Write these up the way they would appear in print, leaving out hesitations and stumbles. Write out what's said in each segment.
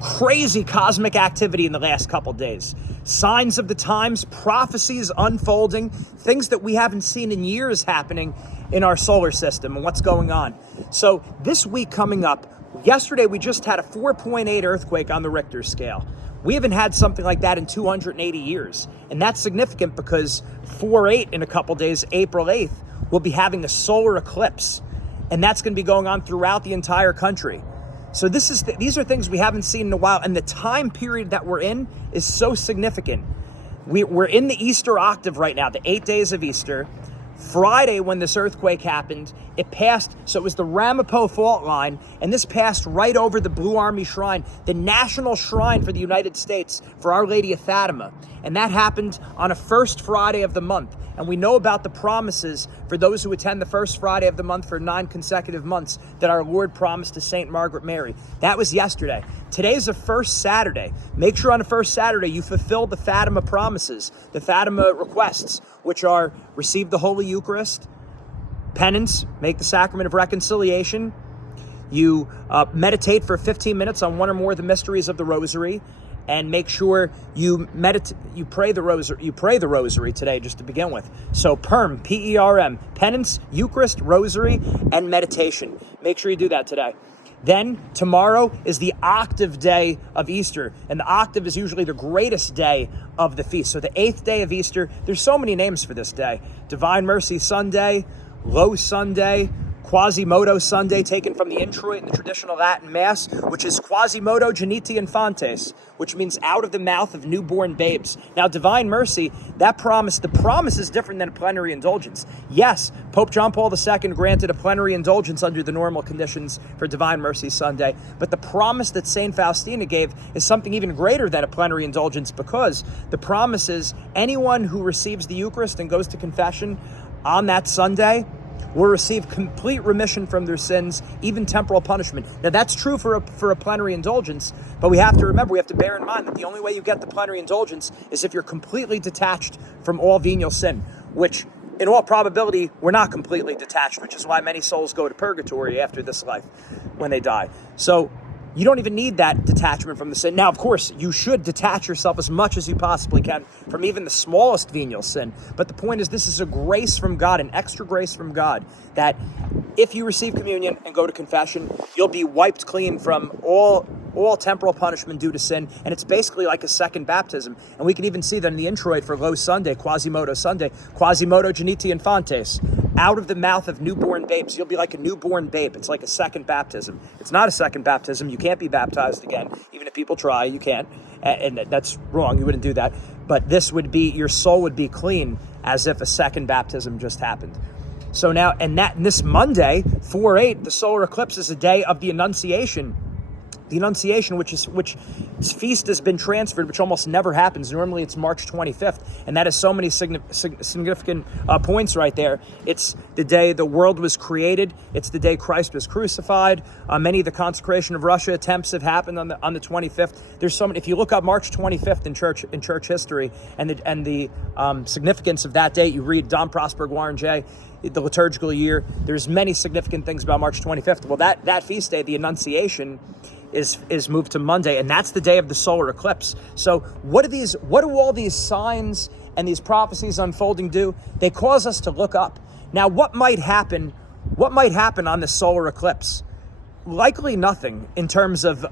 Crazy cosmic activity in the last couple days. Signs of the times, prophecies unfolding, things that we haven't seen in years happening in our solar system and what's going on. So this week coming up, yesterday we just had a 4.8 earthquake on the Richter scale. We haven't had something like that in 280 years. And that's significant because 4.8 in a couple days, April 8th, we'll be having a solar eclipse. And that's going to be going on throughout the entire country. So these are things we haven't seen in a while. And the time period that we're in is so significant. We're in the Easter octave right now, the 8 days of Easter. Friday, when this earthquake happened, it passed, so it was the Ramapo fault line, and this passed right over the Blue Army Shrine, the national shrine for the United States, for Our Lady of Fatima. And that happened on a first Friday of the month. And we know about the promises for those who attend the first Friday of the month for 9 consecutive months that our Lord promised to St. Margaret Mary. That was yesterday. Today's the first Saturday. Make sure on the first Saturday you fulfill the Fatima promises, the Fatima requests, which are receive the Holy Eucharist, penance, make the sacrament of reconciliation. You meditate for 15 minutes on one or more of the mysteries of the rosary, and make sure you pray the rosary today, just to begin with. So P-E-R-M, penance, Eucharist, rosary, and meditation. Make sure you do that today. Then tomorrow is the octave day of Easter, and the octave is usually the greatest day of the feast. So the 8th day of Easter, there's so many names for this day. Divine Mercy Sunday, Low Sunday, Quasimodo Sunday, taken from the introit in the traditional Latin Mass, which is Quasimodo Geniti Infantes, which means out of the mouth of newborn babes. Now, Divine Mercy, the promise is different than a plenary indulgence. Yes, Pope John Paul II granted a plenary indulgence under the normal conditions for Divine Mercy Sunday, but the promise that St. Faustina gave is something even greater than a plenary indulgence, because the promise is anyone who receives the Eucharist and goes to confession on that Sunday will receive complete remission from their sins, even temporal punishment. Now, that's true for a plenary indulgence, but we have to remember, we have to bear in mind that the only way you get the plenary indulgence is if you're completely detached from all venial sin, which, in all probability, we're not completely detached, which is why many souls go to purgatory after this life when they die. So you don't even need that detachment from the sin. Now, of course, you should detach yourself as much as you possibly can from even the smallest venial sin. But the point is, this is a grace from God, an extra grace from God, that if you receive communion and go to confession, you'll be wiped clean from all temporal punishment due to sin. And it's basically like a second baptism. And we can even see that in the introit for Low Sunday, Quasimodo Sunday, Quasimodo Geniti Infantes, out of the mouth of newborn babes. You'll be like a newborn babe. It's like a second baptism. It's not a second baptism. You can't be baptized again. Even if people try, you can't. And that's wrong. You wouldn't do that. But this would be, your soul would be clean as if a second baptism just happened. So now, and this Monday, 4/8, the solar eclipse is a day of the Annunciation. The Annunciation, which its feast has been transferred, which almost never happens. Normally it's March 25th, and that has so many significant points right there. It's the day the world was created. It's the day Christ was crucified. Many of the consecration of Russia attempts have happened on the 25th. There's so many. If you look up March 25th in church history and the significance of that date, you read Dom Prosper Guaranjay, the liturgical year. There's many significant things about March 25th. Well, that feast day, the Annunciation, is moved to Monday, and that's the day of the solar eclipse. So what do all these signs and these prophecies unfolding do? They cause us to look up. Now, what might happen on the solar eclipse? Likely nothing in terms of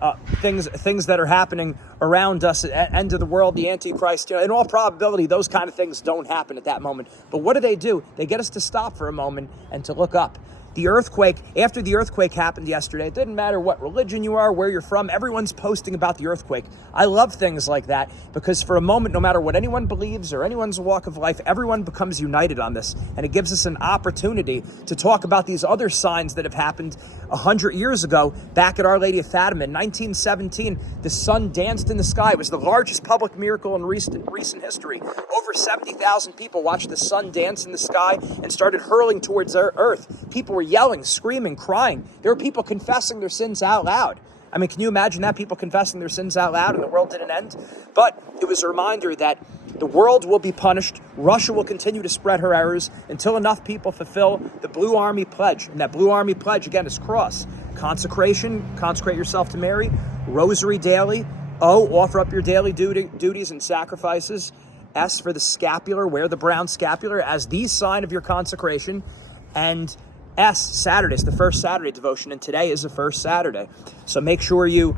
things that are happening around us, end of the world, the Antichrist. In all probability, those kind of things don't happen at that moment. But what do? They get us to stop for a moment and to look up. The earthquake, after the earthquake happened yesterday, it didn't matter what religion you are, where you're from, everyone's posting about the earthquake. I love things like that, because for a moment, no matter what anyone believes or anyone's walk of life, everyone becomes united on this. And it gives us an opportunity to talk about these other signs that have happened 100 years ago, back at Our Lady of Fatima. In 1917, the sun danced in the sky. It was the largest public miracle in recent history. Over 70,000 people watched the sun dance in the sky and started hurling towards earth. People were yelling, screaming, crying. There were people confessing their sins out loud. I mean, can you imagine that? People confessing their sins out loud and the world didn't end? But it was a reminder that The world will be punished. Russia will continue to spread her errors until enough people fulfill the Blue Army Pledge. And that Blue Army Pledge, again, is cross. Consecration, consecrate yourself to Mary. Rosary daily. O, offer up your daily duties and sacrifices. S, for the scapular, wear the brown scapular as the sign of your consecration. And S, Saturdays, the first Saturday devotion, and today is the first Saturday. So make sure the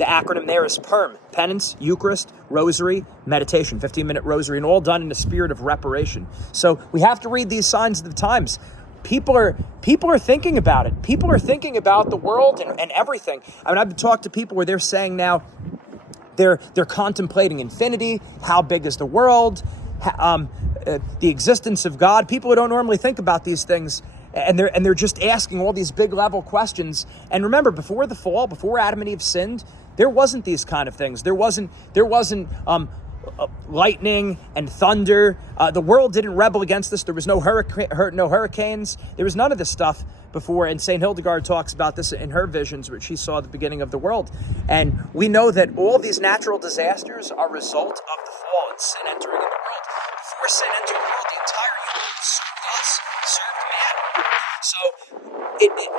acronym there is PERM, Penance, Eucharist, Rosary, Meditation, 15-minute Rosary, and all done in a spirit of reparation. So we have to read these signs of the times. People are thinking about it. People are thinking about the world and everything. I mean, I've been talking to people where they're saying now they're contemplating infinity, how big is the world, the existence of God. People who don't normally think about these things, and they're just asking all these big level questions. And remember, before the fall, before Adam and Eve sinned, there wasn't these kind of things. There wasn't lightning and thunder. The world didn't rebel against this. There was no hurricanes. There was none of this stuff before. And St. Hildegard talks about this in her visions, which she saw at the beginning of the world. And we know that all these natural disasters are a result of the fall and sin entering in the world. Before sin entered the world, the entire universe served us, served man. So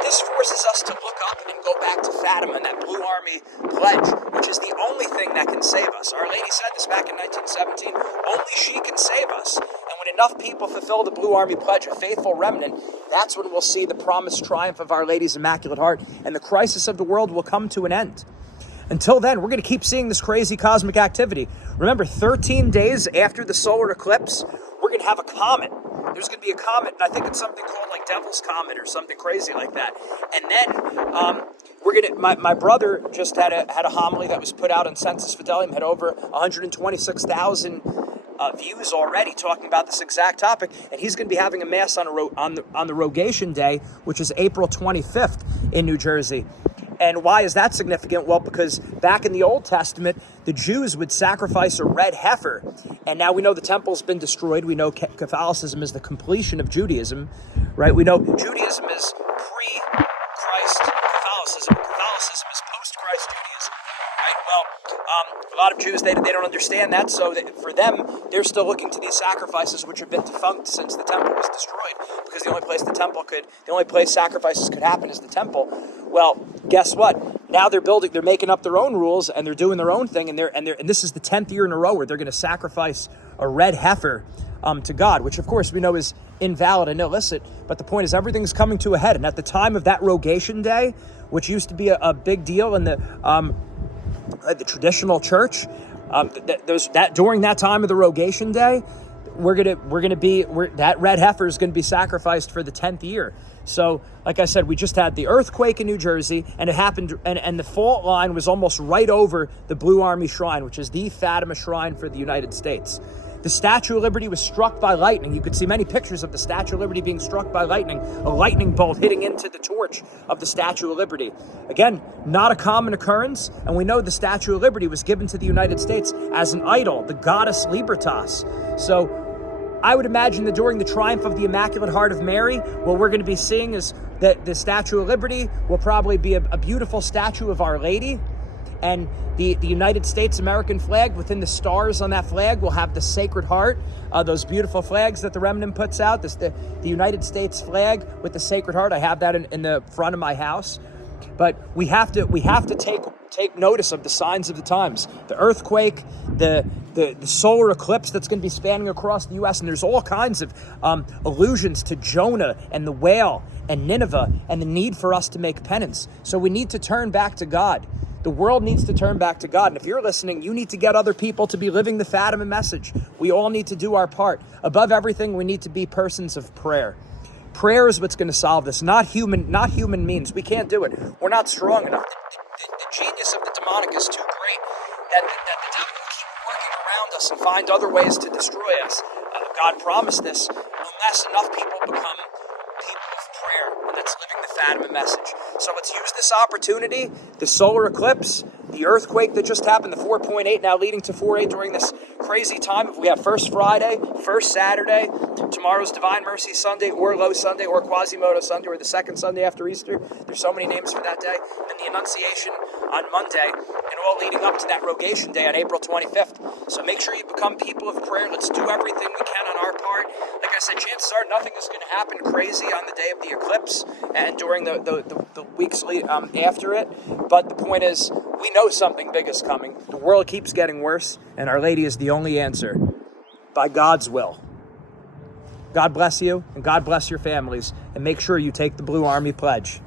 this forces us to look up and go back to Fatima and that Blue Army Pledge, which is the only thing that can save us. Our Lady said this back in 1917, only she can save us. And when enough people fulfill the Blue Army Pledge, a faithful remnant, that's when we'll see the promised triumph of Our Lady's Immaculate Heart, and the crisis of the world will come to an end. Until then, we're going to keep seeing this crazy cosmic activity. Remember, 13 days after the solar eclipse, we're going to have a comet. There's going to be a comet, and I think it's something called like Devil's Comet or something crazy like that. And then we're going to. My brother just had a homily that was put out on Sensus Fidelium, had over 126,000 views already, talking about this exact topic, and he's going to be having a mass on the Rogation Day, which is April 25th in New Jersey. And why is that significant? Well, because back in the Old Testament, the Jews would sacrifice a red heifer. And now we know the temple's been destroyed. We know Catholicism is the completion of Judaism, right? We know Judaism is pre-Christ Catholicism. Catholicism is post-Christ Judaism, right? Well, a lot of Jews, they don't understand that. So for them, they're still looking to these sacrifices, which have been defunct since the temple was destroyed. Because the only place sacrifices could happen is the temple. Well, guess what? Now they're making up their own rules, and they're doing their own thing, and this is the 10th year in a row where they're going to sacrifice a red heifer to God, which of course we know is invalid and illicit. But the point is, everything's coming to a head. And at the time of that Rogation Day, which used to be a big deal in the traditional church, during that time of the Rogation Day, that red heifer is going to be sacrificed for the 10th year. So, like I said, we just had the earthquake in New Jersey, and it happened, and the fault line was almost right over the Blue Army Shrine, which is the Fatima Shrine for the United States. The Statue of Liberty was struck by lightning. You could see many pictures of the Statue of Liberty being struck by lightning, a lightning bolt hitting into the torch of the Statue of Liberty. Again, not a common occurrence, and we know the Statue of Liberty was given to the United States as an idol, the goddess Libertas. So I would imagine that during the triumph of the Immaculate Heart of Mary, what we're going to be seeing is that the Statue of Liberty will probably be a beautiful statue of Our Lady. And the United States American flag, within the stars on that flag, will have the Sacred Heart, those beautiful flags that the remnant puts out, the United States flag with the Sacred Heart. I have that in the front of my house. But we have to take notice of the signs of the times. The earthquake, the solar eclipse that's going to be spanning across the U.S., and there's all kinds of allusions to Jonah and the whale and Nineveh and the need for us to make penance. So we need to turn back to God. The world needs to turn back to God. And if you're listening, you need to get other people to be living the Fatima message. We all need to do our part. Above everything, we need to be persons of prayer. Prayer is what's going to solve this, not human means. We can't do it. We're not strong enough. The genius of the demonic is too great that the devil will keep working around us and find other ways to destroy us. God promised this unless enough people become people of prayer, and that's living the Fatima message. So let's use this opportunity, the solar eclipse, the earthquake that just happened, the 4.8 now leading to 4.8 during this crazy time. If we have First Friday, First Saturday, tomorrow's Divine Mercy Sunday, or Low Sunday, or Quasimodo Sunday, or the second Sunday after Easter. There's so many names for that day. And the Annunciation on Monday, and all leading up to that Rogation Day on April 25th. So make sure you become people of prayer. Let's do everything we can on our part. Like I said, chances are nothing is going to happen crazy on the day of the eclipse and during the weeks after it. But the point is, we know something big is coming. The world keeps getting worse, and Our Lady is the only answer, by God's will. God bless you, and God bless your families, and make sure you take the Blue Army Pledge.